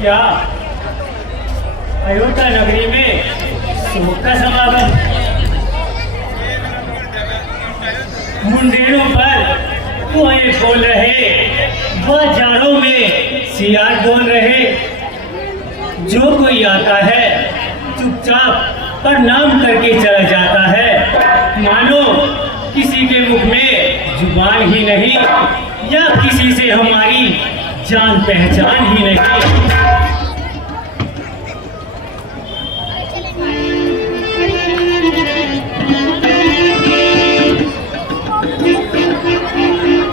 क्या अयोध्या नगरी में शोक का समागम? मुंडेरों पर कुएं खोल रहे, बाजारों में सियार डोल रहे। जो कोई आता है चुपचाप प्रणाम करके चला जाता है, मानो किसी के मुख में जुबान ही नहीं या किसी से हमारी जान पहचान ही नहीं।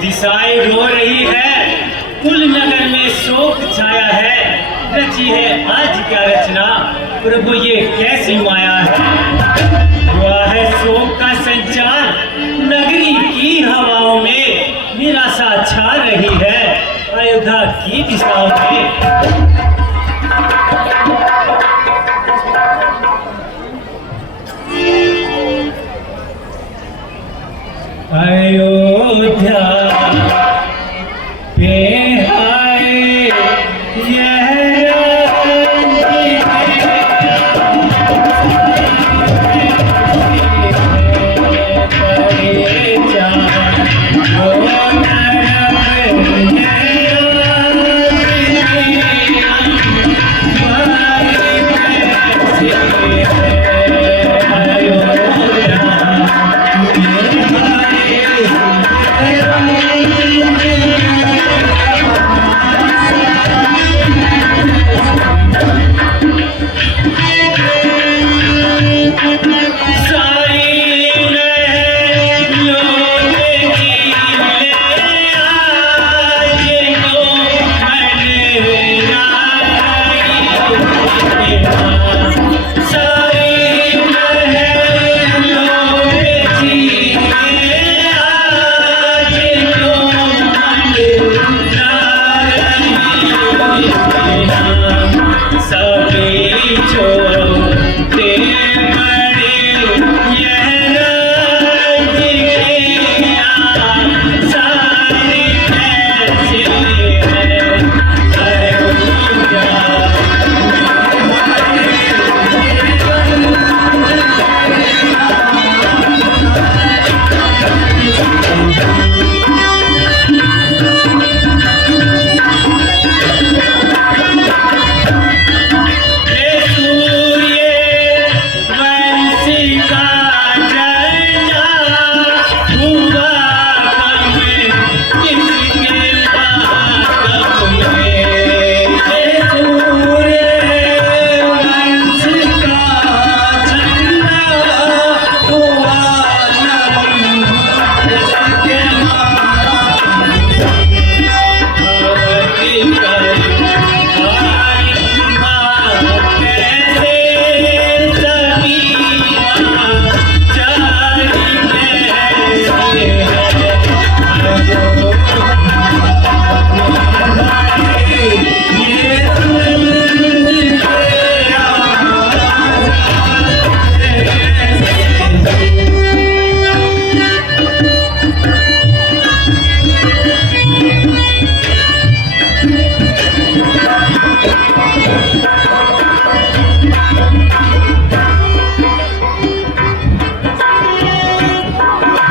दिशाएं रो रही है, कुल नगर में शोक छाया है। रची है आज क्या रचना, प्रभु ये कैसी माया है। हुआ है शोक का संचार नगरी की हवाओं में, निराशा छा रही है अयोध्या की दिशाओं में। अयोध्या पे हाय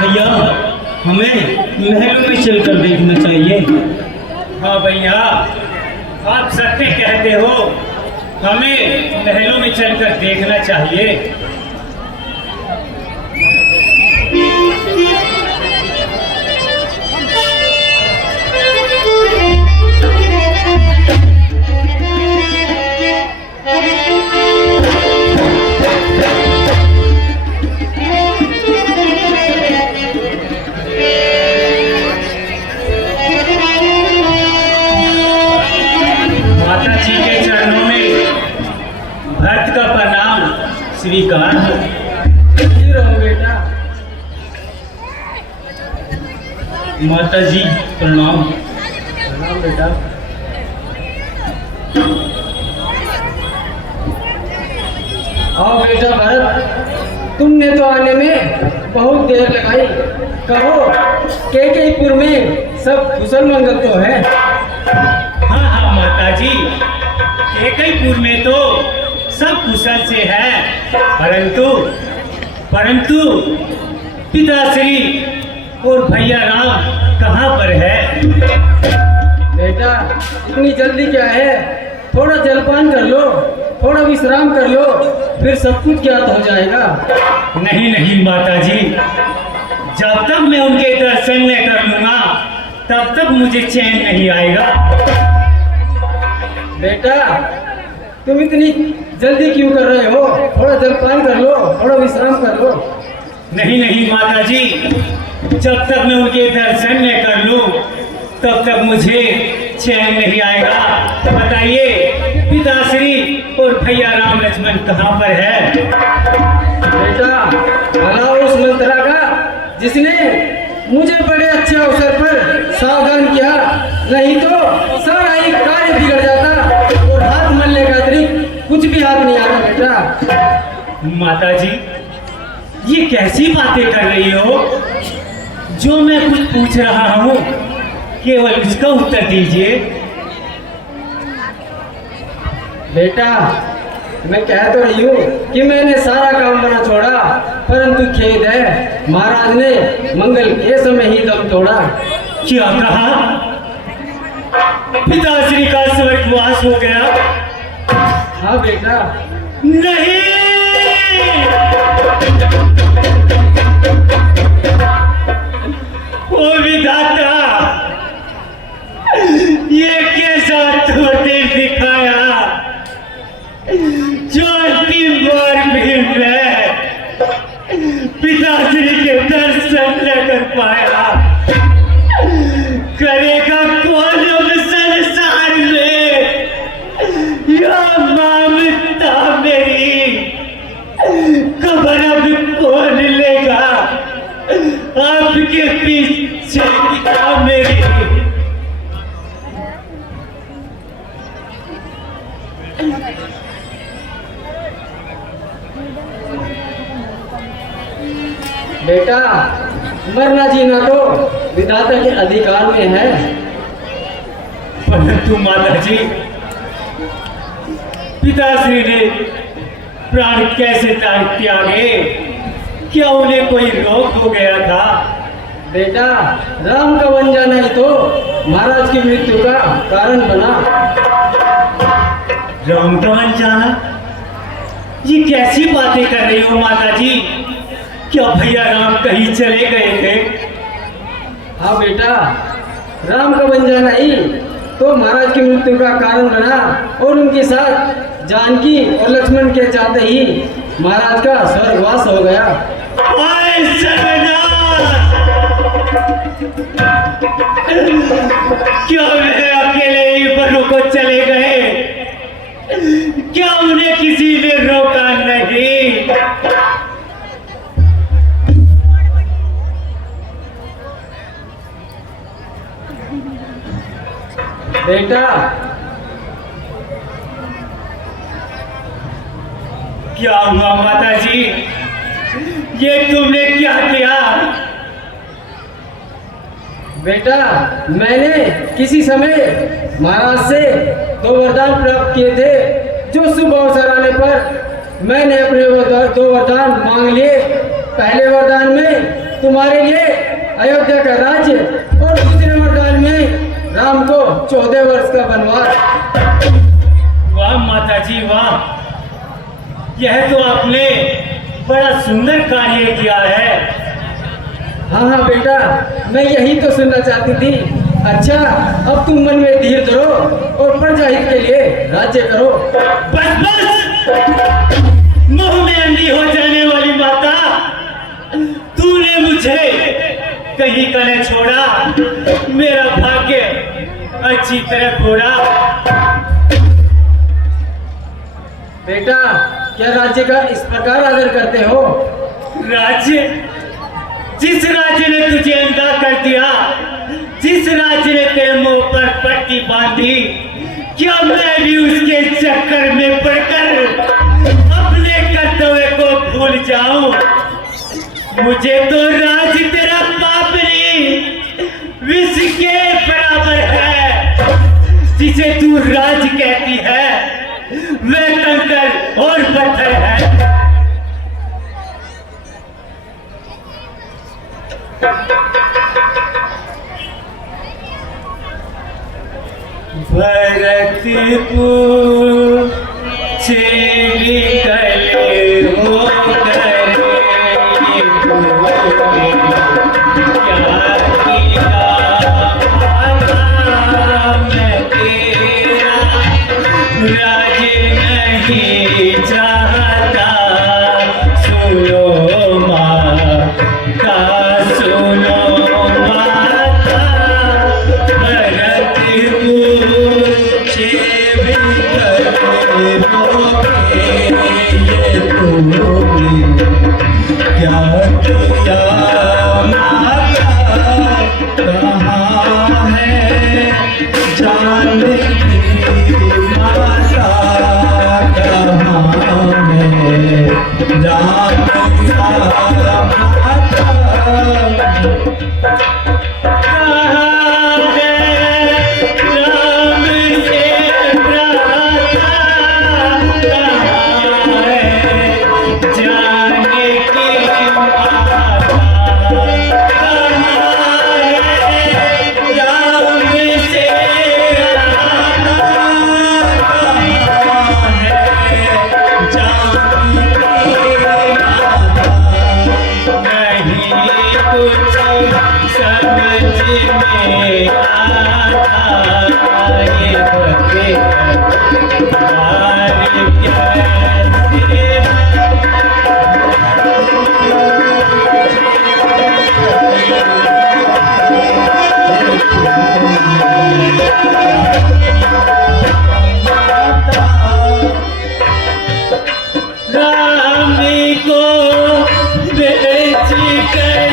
यह हमें महलों में चलकर देखना चाहिए। हाँ भैया, आप सत्य कहते हो, हमें महलों में चलकर देखना चाहिए। स्वीकार हो बेटा। माता जी प्रणाम। प्रणाम बेटा। आओ बेटा भरत, तुमने तो आने में बहुत देर लगाई। कहो केकईपुर में सब कुशल मंगल तो है? हाँ हाँ माता पिताजी, केकईपुर में तो सब कुशल से है, परंतु पिताश्री और भैया राम कहाँ पर है? बेटा इतनी जल्दी क्या है, थोड़ा जलपान कर लो, थोड़ा विश्राम कर लो, फिर सब कुछ ज्ञात हो जाएगा। नहीं नहीं माताजी, जब तक मैं उनके दर्शन न कर लूंगा तब तक मुझे चैन नहीं आएगा। बेटा तुम इतनी जल्दी क्यों कर रहे हो, थोड़ा जलपान कर लो, थोड़ा विश्राम कर लो। नहीं नहीं माताजी, जब तक मैं उनके दर्शन न कर लूं तब तक मुझे चैन नहीं आएगा। बताइए पिताश्री और भैया राम लक्ष्मण कहाँ पर है? बेटा भला उस मंत्रा का जिसने मुझे बड़े अच्छे अवसर पर सावधान किया, नहीं तो सारा ही कार्य बिगड़ जाता और हाथ मलने का अतिरिक्त कुछ भी हाथ नहीं आता। बेटा माताजी, ये कैसी बातें कर रही हो? जो मैं कुछ पूछ रहा हूँ केवल इसका उत्तर दीजिए। बेटा मैं कह तो रही हूँ कि मैंने सारा काम बना छोड़ा, परंतु खेद है महाराज ने मंगल के समय ही दम तोड़ा। क्या कहा? पिताश्री का स्वर्गवास हो गया? हाँ बेटा। नहीं, ओ विधाता, ये कैसा तोते दिखाया जो अंतिम बार भीड़ में पिताश्री के दर्शन न कर पाया। करेगा कौन अब संसार में या ममता मेरी, खबर अब कौन लेगा आपके पीछे पिता मेरी। बेटा मरना जीना तो विधाता के अधिकार में है। परंतु माताजी, पिताश्री ने प्राण कैसे त्यागे? क्या उन्हें कोई रोग हो गया था? बेटा राम का बन जाना ही तो महाराज की मृत्यु का कारण बना। राम का बन जाना? ये कैसी बातें कर रही हो माताजी? क्या भैया राम कहीं चले गए थे? हाँ बेटा, राम का बन जाना ही तो महाराज की मृत्यु का कारण बना और उनके साथ जानकी और लक्ष्मण के जाते ही महाराज का स्वर्गवास हो गया। आए सर्वनाश! क्या वे अकेले ही बनो को चले गए? क्या उन्हें किसी ने रोका नहीं? बेटा क्या हुआ माताजी? ये तुमने क्या किया? बेटा मैंने किसी समय महाराज से 2 वरदान प्राप्त किए थे, जो शुभ अवसर आने पर मैंने अपने वो 2 वरदान मांग लिए। पहले वरदान में तुम्हारे लिए अयोध्या का राज्य और दूसरे वरदान में राम को 14 वर्ष का वनवास। वाह माताजी वाह, यह तो आपने बड़ा सुंदर कार्य किया है। हाँ हाँ बेटा, मैं यही तो सुनना चाहती थी। अच्छा अब तुम मन में धीर धरो और प्रजा हित के लिए राज्य करो। बस बस, मुंह में अंधी हो जाने वाली माता, तूने मुझे कहीं का न छोड़ा, मेरा भाग्य अच्छी तरह फोड़ा। बेटा क्या राज्य का इस प्रकार आदर करते हो? राज्य? जिस राज्य ने तुझे अंधा कर दिया, जिस राज्य ने तेरे मुंह पर पट्टी बांधी, क्या मैं भी उसके चक्कर में पड़कर अपने कर्तव्य को भूल जाऊं? मुझे तो राज तेरा पाप नहीं, विष के बराबर है। जिसे तू राज कहती है वह कंकर और पत्थर है। भरतपुर चेरी गले हो कर राज नहीं चाहता, सुनो माता सुनो माता, भरतपुर चेरी गले हो ये तुमने क्या किया माता, कहाँ है जानती माता, कहाँ है जानती माता, कहाँ है राम से प्राता, कहाँ है जाने की माता, कहाँ है राम से कुछ समझ में आता ये बच्चे प्यार कैसे राम को बेच कर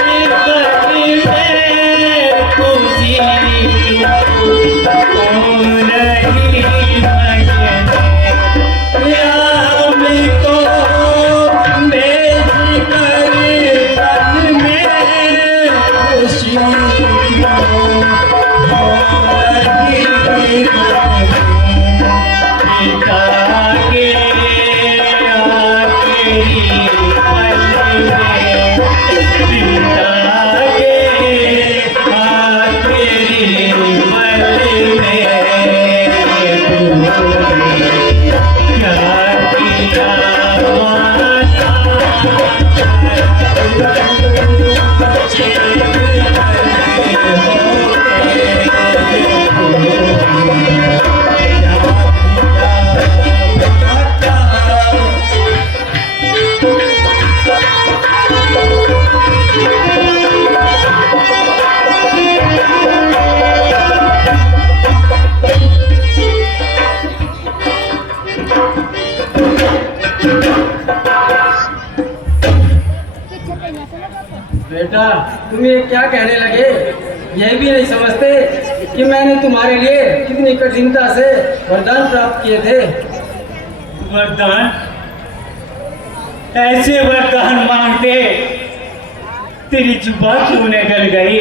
बेटा तुम ये क्या कहने लगे? यह भी नहीं समझते कि मैंने तुम्हारे लिए कितनी कठिनता से वरदान प्राप्त किए थे। वरदान? ऐसे वरदान मांगते तेरी जुबान क्यों न गल गई,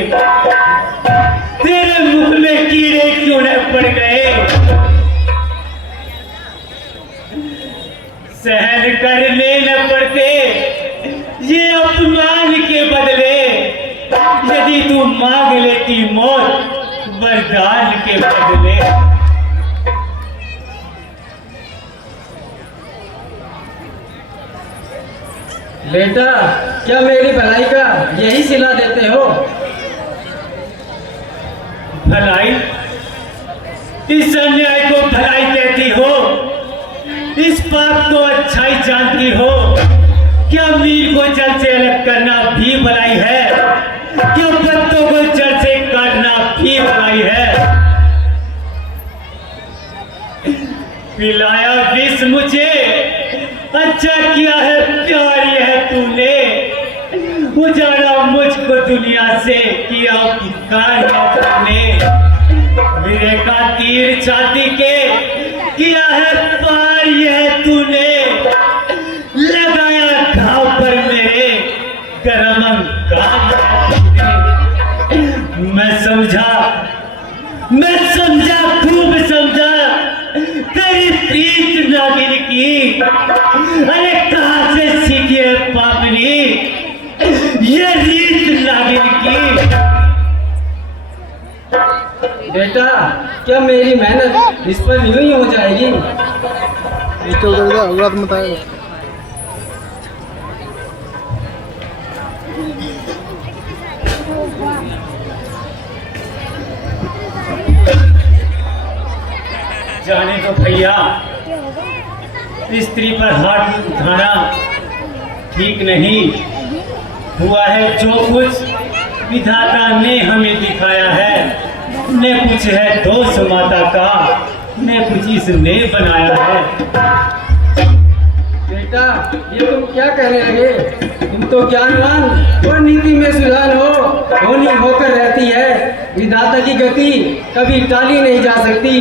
तेरे मुख में कीड़े क्यों न पड़ गए? सहन करने न पड़ते ये अपमान के बदले, यदि तू मांग लेती मौत वरदान के बदले। बेटा क्या मेरी भलाई का यही सिला देते हो? भलाई? इस अन्याय को भलाई कहती हो? इस पाप को अच्छाई जानती हो? क्या मीर को जल से अलग करना भी भलाई है? क्या पत्तों को जल से काटना भी भलाई है? पिलाया विष मुझे, अच्छा किया है प्यार यह तूने, उजाड़ा मुझको दुनिया से, किया उपकार तूने। मेरे का तीर छाती के किया है पार यह तूने, लगाया घाव पर मेरे गरम अंगार। मैं समझा खूब समझा रीत नागिन की, अरे कहाँ से सीखी है पापनी ये रीत नागिन की। बेटा, क्या मेरी मेहनत इस पर यूं ही हो जाएगी? जाने दो भैया, स्त्री पर हाथ उठाना ठीक नहीं। हुआ है जो कुछ विधाता ने हमें दिखाया है, न कुछ है दोष माता का, न कुछ इसने बनाया है। बेटा, ये तुम क्या कहने लगे? तुम तो ज्ञानवान और नीति में सुधार होनी होकर रहती है। विधाता की गति कभी टाली नहीं जा सकती।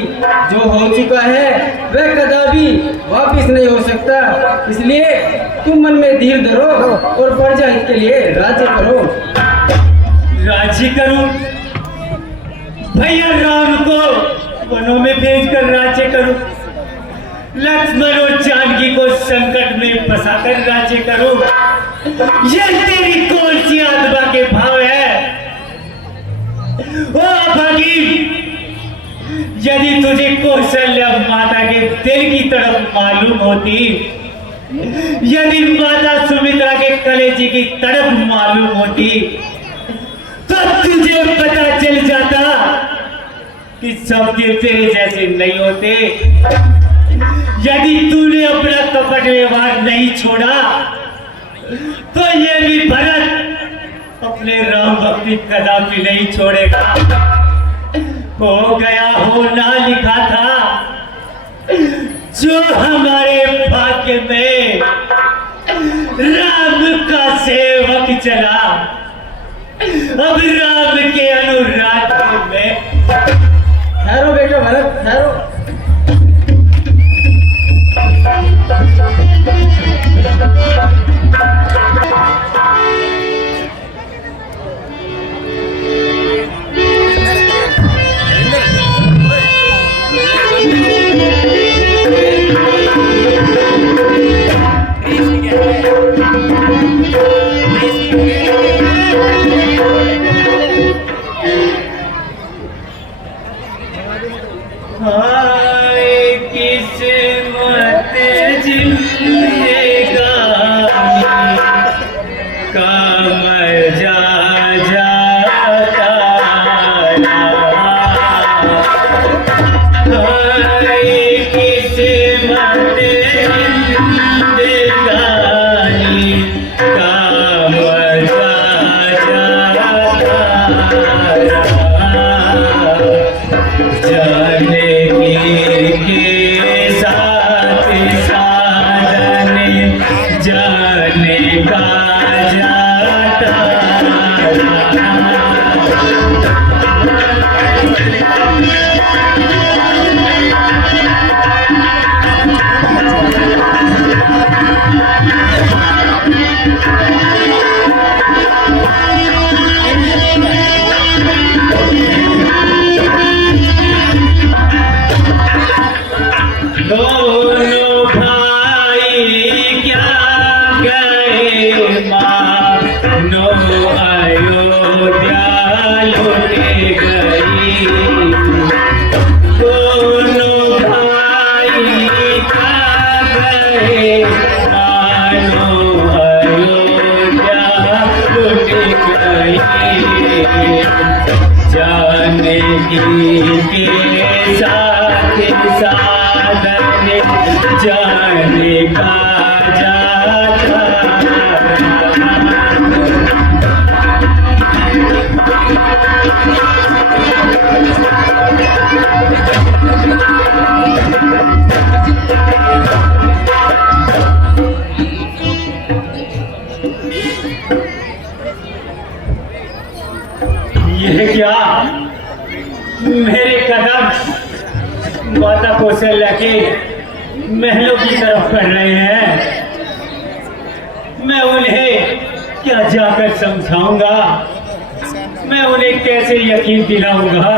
जो हो चुका है वह कदापि वापिस नहीं हो सकता। इसलिए तुम मन में धीर धरो और प्रजा हित के लिए राज्य करो। राज्य करूं भैया? राम को वनों में भेजकर राज्य करूं? लक्ष्मण और जानकी को संकट में फंसाकर राज्य करूं? ये तेरी कौन सी आत्मा के भाव है? ओ अभागी, यदि तुझे कौशल्या माता के दिल की तरफ मालूम होती, यदि माता सुमित्रा के कलेजी की तरफ मालूम होती, तो तुझे पता चल जाता कि सब दिल तेरे जैसे नहीं होते। यदि तूने अपना कपट व्यवहार नहीं छोड़ा, तो ये भी भरत अपने राम भक्ति कदापि नहीं छोड़ेगा। हो गया होना लिखा था, जो हमारे भाग्य में राम का सेवक चला, अब राम के अनुराग में। ठहरो बेटा भरत, ठहरो। जाने का जाता। यह क्या, मेरे कदम माता कौशल्या के महलों की तरफ बढ़ रहे हैं। मैं उन्हें क्या जाकर समझाऊंगा, मैं उन्हें कैसे यकीन दिलाऊंगा।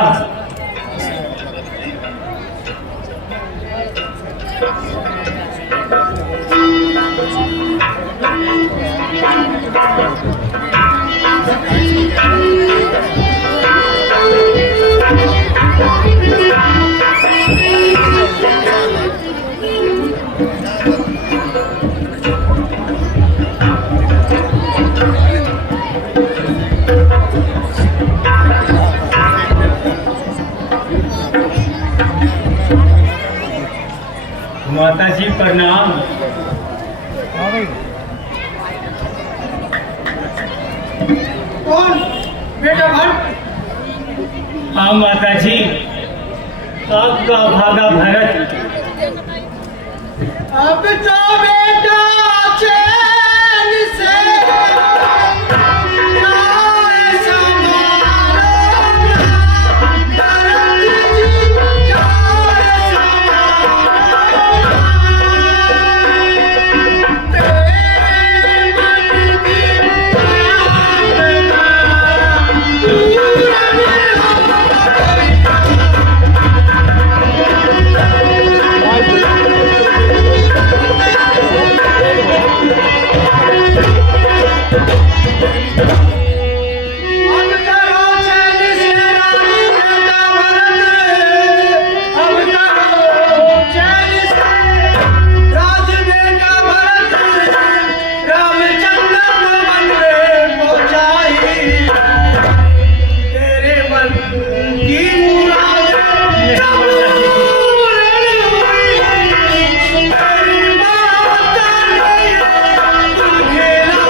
माता जी प्रणाम। कौन बेटा भट्ट? हाँ माता जी, आपका भागा भरत। अब तो बेटा चैन से जाए संभालो, भरत जी जाए संभालो। तेरे मन की अब करो चैन से रानी बेटा भरत, अब करो चैन से राज बेटा भरत, रामचंद्र को मन में पहुंचाई, तेरे मन की मुराद पूरी हुई, तेरी माता ने खेला।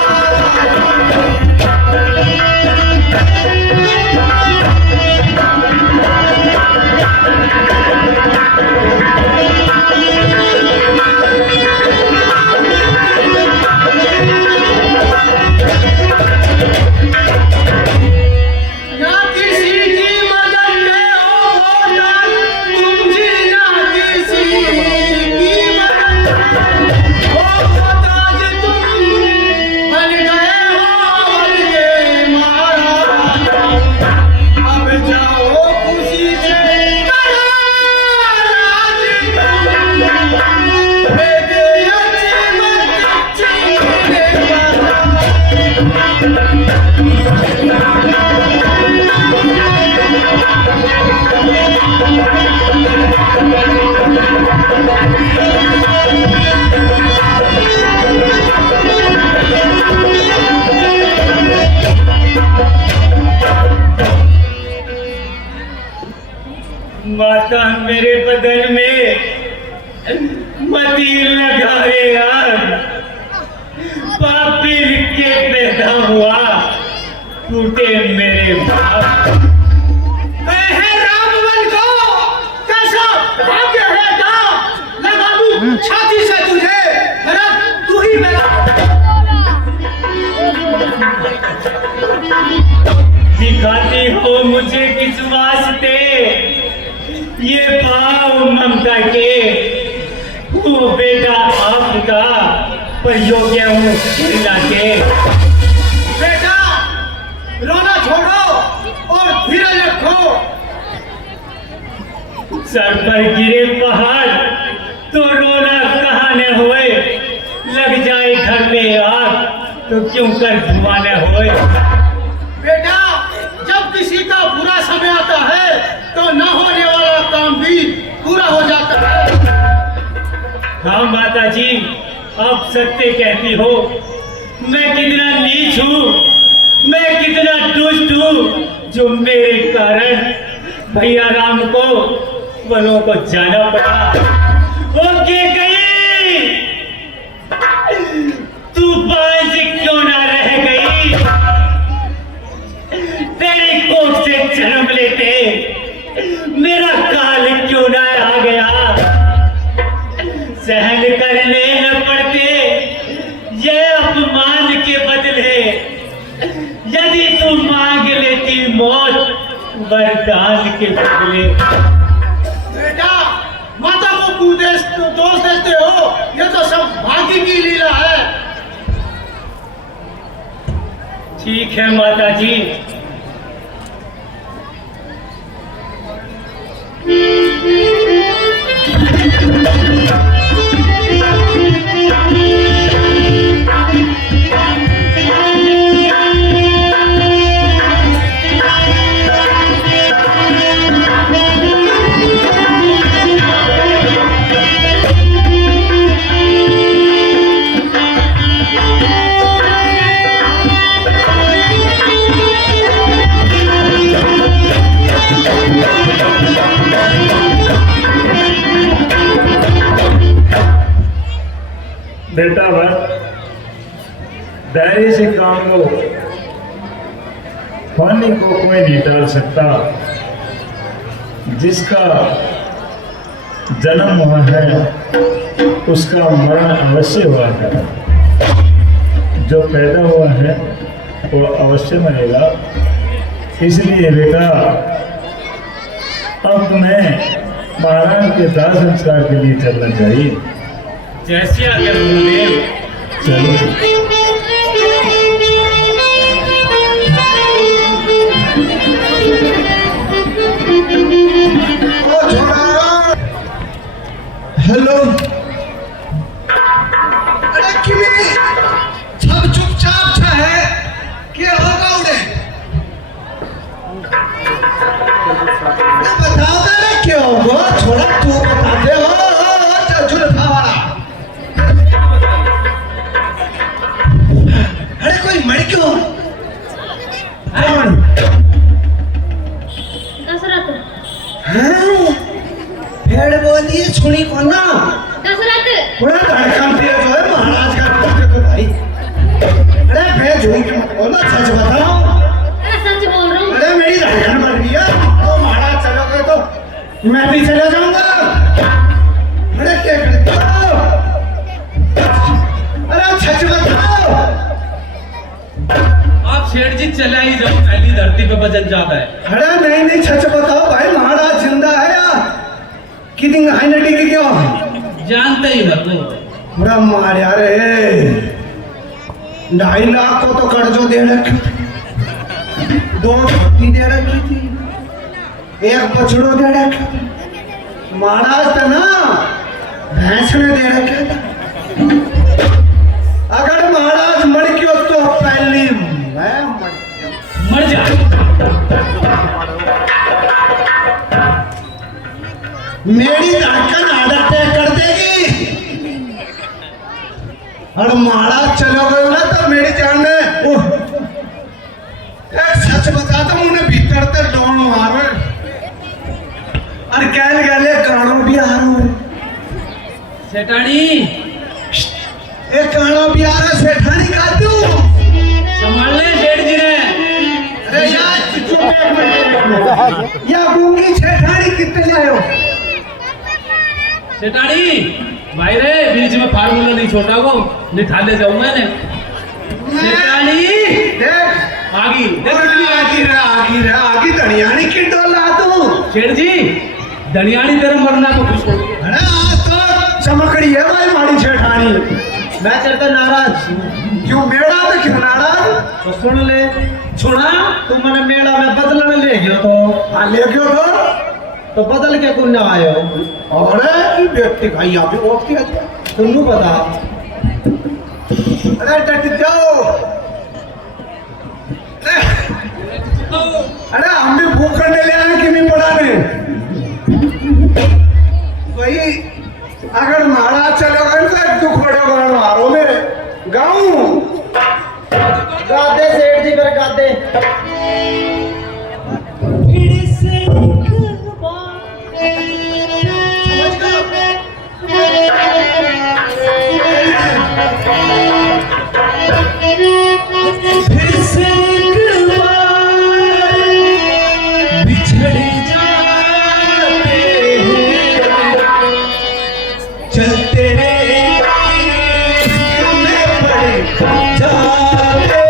ना किसी की मदद में हो भोजन, तुम जी ना किसी की मदद हो ताज, तुम बन गए हो बन के महाराज। अब जाओ खुशी से करो राज, बेटे अच्छी मत चीने माता मेरे बदन में मती लगाएगा, पापी के पैदा हुआ टूटे मेरे बाप। है रामवन को कैसा भाग्य है का लगा दूं छाती से तुझे, भरत तू ही मेरा। दिखाती हो मुझे किस वास्ते ये भाव ममता के, वो बेटा आपका पर योग्य हूँ खिला के। बेटा रोना छोड़ो और धीरज रखो। सर पर गिरे पहाड़ तो रोना कहाँ न होए, लग जाए घर में आग तो क्यों कर धुआं न होए। बेटा जब किसी का बुरा समय आता है तो न होने वाला काम भी पूरा हो जाता है। हाँ माता जी, आप सत्य कहती हो। मैं कितना नीच हूँ, मैं कितना दुष्ट हूँ, जो मेरे कारण भैया राम को वनों को जाना पड़ा। ओके गई तू बाज क्यों ना रह गई, तेरी कोख से जन्म लेते मेरा काल क्यों ना आ गया। सहन करने न पड़ते ये अपमान के बदले, यदि तू मांग लेती मौत वरदान के बदले। बेटा माता को क्यों दोष देते हो, ये तो सब भाग्य की लीला है। ठीक है माता जी। बेटा बस धैर्य से काम लो, पानी को कोई नहीं टाल सकता। जिसका जन्म हुआ है उसका मरण अवश्य हुआ है, जो पैदा हुआ है वो अवश्य मरेगा। इसलिए बेटा अब तुम्हें महाराज के दाह संस्कार के लिए चलना चाहिए। जैसे आज्ञा गुरुदेव। चलो। हेलो, अरे किमी सब चुपचाप छा है के होगा उड़े बताओ ना क्या होगा, छोड़ा तू बता दे। हो जुल्फा वाला, अरे कोई मर क्यों? कौन? दशरथ। भेड़ बोलिए सुनी को ना। दशरथ। पूरा धड़कन पे जो है महाराज का पुत्र को भाई। अरे भेड़ झूठ मत बोलो, सच बताओ। अरे सच बोल रहा हूँ। अरे मेरी धड़कन बढ़ रही है, तो महाराज चलोगे तो मैं भी चला जाऊंगा। अरे क्या करते हो? अरे सच बताओ। आप सेठ जी चले ही जाओ, पहली धरती पे वजन ज्यादा है। अरे नहीं नहीं सच बताओ भाई, महाराज जिंदा है या कितनी हाइनटी की क्यों? जानते ही बतो। पूरा मारे रे, 2.5 लाख को तो कर्जो दे रखी, 2 धोती दे रखी थी, 1 बछड़ो दे रखा था। महाराज था ना भैंस ने दे रखे था। अगर महाराज मर गयो तो पहली मैं मर जा। मेरी धड़कन आदत तय कर देगी। और महाराज चलो गए ना तो मेरी जान में एक सच बताता हूँ, उन्हें भीतर तक डोन मारो और कैल गले कानो भी आ रहा। सेठानी एक कानो भी आ रहा, सेठानी का तू संभाल ले सेठ जी ने। अरे यार चुप एक मिनट, या गूंगी सेठानी कितने लाए हो? सेठानी भाई रे, बीच में फार्मूला नहीं छोटा को निकाले जाऊं मैंने। सेठानी देख आगी आगी धनियानी की डोला तू। सेठ जी धनियानी तेरे मरना को खुश हो गई। अरे आज तो चमकड़ी है भाई मारी सेठानी। मैं चलता नाराज क्यों? मेड़ा तो क्यों नाराज? तो सुन ले। सुना? तू मैंने मेड़ा में बदला ले गयो तो। हाँ ले गयो तो बदल के तू ना आयो। अरे व्यक्ति भाई यहाँ पे वोट किया तुम बता। अरे डट जाओ। अरे हम भी भूख करने ले आए कि नहीं पढ़ाने भाई। अगर महाराज चले गए तो एक दुख पड़ेगा मारो मेरे गाँव। गाते सेठ जी पर गाते। फिर से बिछड़ जाते चलते में पड़ जाते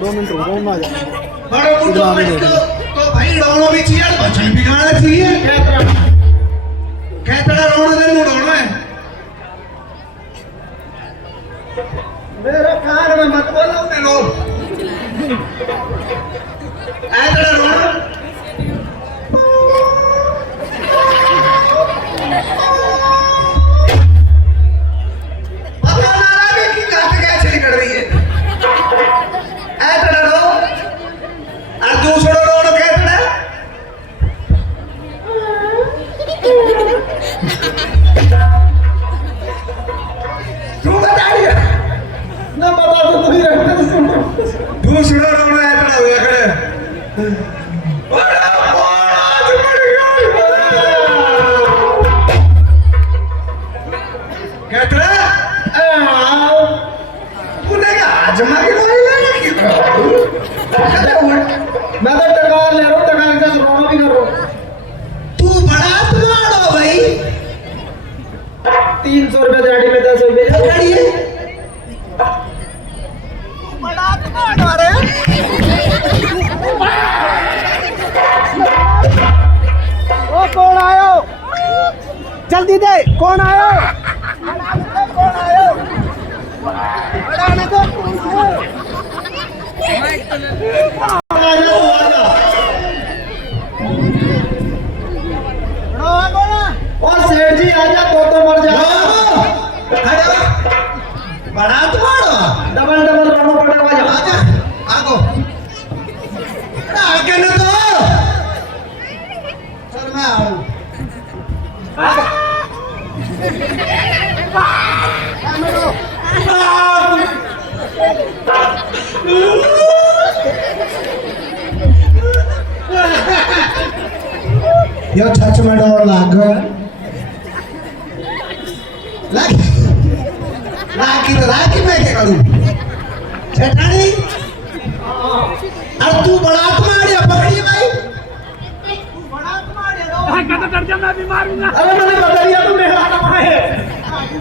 बड़े बुड्ढो तो भाई रोनो भी चाहिए बचन भी गाना चाहिए कहता रोनो दे नु रोनो है मेरे कान में मत बोलो मैं रो ऐसा रोनो पता ना लगे कि गाते कैसे निकल रही है ऐसा रो और दूसरा रोनो कहता तू बता दिया ना बता तो तू ही रहता दूसरा रोनो ऐसा हुआ खड़े बड़ा आज मर गया कहता तूने क्या आजमा के बोल लेना कि मैं तो टकार ले रहा हूँ टकार के साथ रोना भी कर रहा हूँ तू बड़ा तुम्हारा भाई 300 रुपए दाढ़ी में 10 रुपए दाढ़ी है बड़ा तुम्हारा रे ओ कौन आयो जल्दी दे कौन आयो कौन आयो बड़ा ने तो और सेठ जी आजा तो मर जा बड़ा तुम्हारा डबल डबल रोनो पड़ेगा आजा आगो आगे न तो चल मैं आऊं यो छच में डोर लाग लागी तो लागी मैं क्या करूं सेठानी अरे तू बड़ा तुम्हारी पकड़ी भाई तू बड़ा तुम्हारी रो डर जा मैं भी मारूंगा अरे मैंने बता दिया तू मेरा नाम है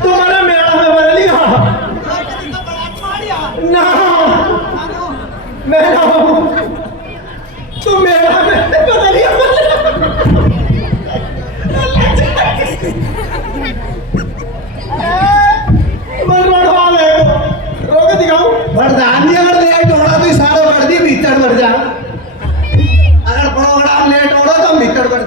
तू मैंने मेरा में बदल लिया ना मैं ना तू मेरा में बदल लिया बरदानिया अगर लेट होना तो सारा कर दी भीतर बढ़ जा अगर प्रोग्राम लेट हो रहा तो भीतर बढ़